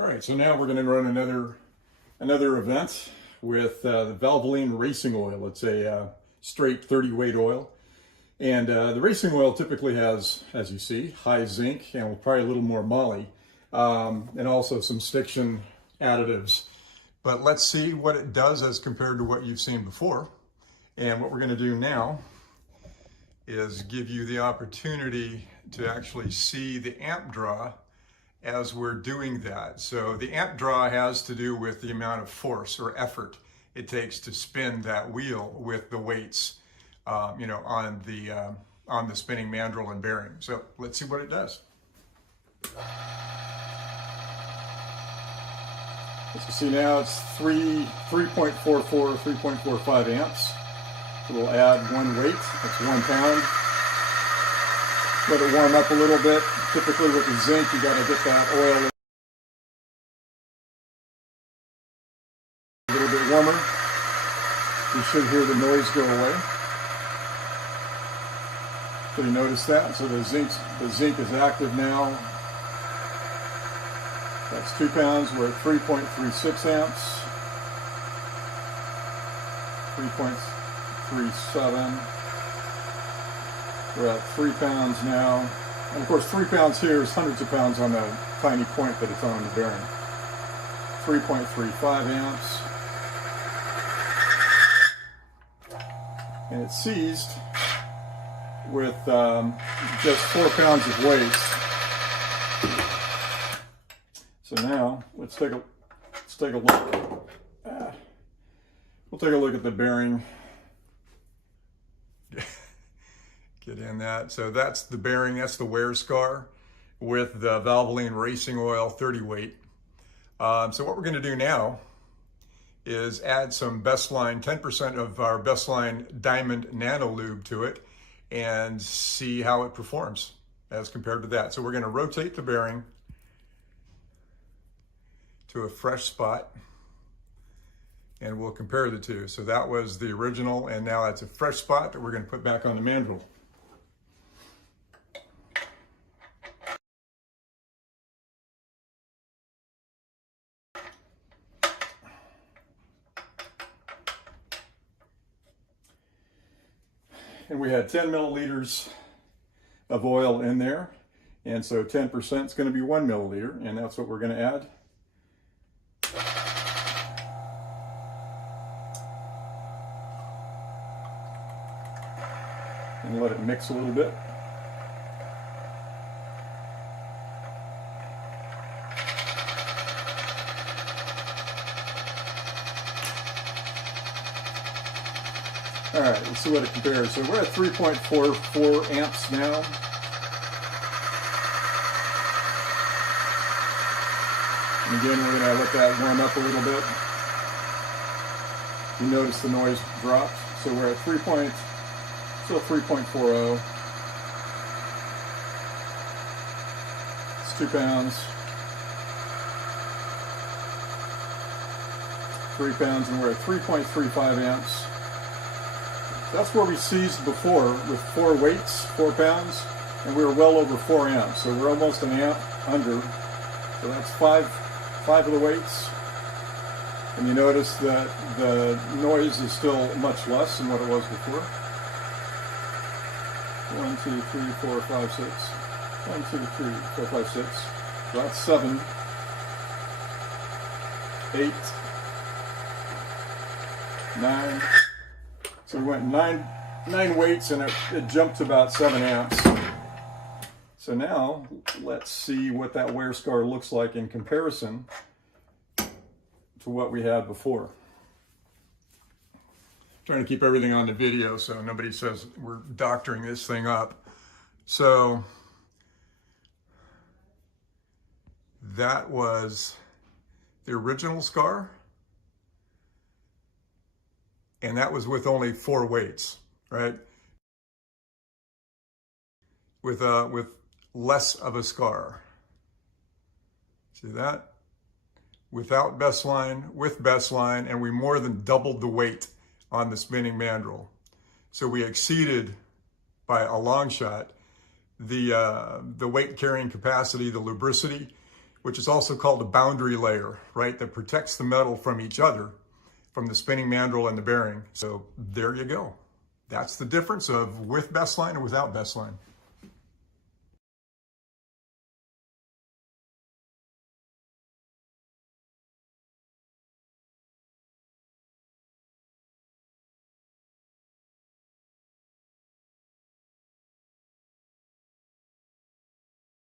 All right, so now we're going to run another event with the Valvoline Racing Oil. It's a straight 30 weight oil. And the racing oil typically has, as you see, high zinc and probably a little more moly, and also some stiction additives. But let's see what it does as compared to what you've seen before. And what we're going to do now is give you the opportunity to actually see the amp draw as we're doing that. So the amp draw has to do with the amount of force or effort it takes to spin that wheel with the weights, on the spinning mandrel and bearing. So let's see what it does. As you see now, it's 3.44, 3.45 amps. So we'll add one weight, that's 1 pound. Let it warm up a little bit. Typically with the zinc, you gotta get that oil a little bit warmer. You should hear the noise go away. So you notice that? So the zinc is active now. That's 2 pounds. We're at 3.36 amps. 3.37. We're at 3 pounds now. And of course 3 pounds here is hundreds of pounds on the tiny point that it's on the bearing. 3.35 amps. And it's seized with just 4 pounds of weights. So now let's take a look. We'll take a look at the bearing. Get in that. So that's the bearing. That's the wear scar with the Valvoline Racing Oil 30 weight. So what we're going to do now is add some Bestline, 10% of our Bestline Diamond Nano Lube to it, and see how it performs as compared to that. So we're going to rotate the bearing to a fresh spot, and we'll compare the two. So that was the original, and now it's a fresh spot that we're going to put back on the mandrel. And we had 10 milliliters of oil in there. And so 10% is going to be 1 milliliter, and that's what we're going to add. And let it mix a little bit. All right, let's see what it compares. So we're at 3.44 amps now. And again, we're gonna let that warm up a little bit. You notice the noise dropped. So we're at still 3.40. It's 2 pounds. 3 pounds, and we're at 3.35 amps. That's where we seized before with 4 weights, 4 pounds, and we were well over 4 amps. So we're almost an amp under. So that's five of the weights. And you notice that the noise is still much less than what it was before. 1, 2, 3, 4, 5, 6. 1, 2, 3, 4, 5, 6. So that's 7, 8, 9. So we went nine weights, and it jumped to about 7 amps. So now let's see what that wear scar looks like in comparison to what we had before. I'm trying to keep everything on the video so nobody says we're doctoring this thing up. So that was the original scar. And that was with only 4 weights, right? With less of a scar. See that? Without Bestline, with Bestline, and we more than doubled the weight on the spinning mandrel. So we exceeded by a long shot the weight carrying capacity, the lubricity which is also called a boundary layer, right? That protects the metal from each other, from the spinning mandrel and the bearing. So there you go. That's the difference of with best line and without best line.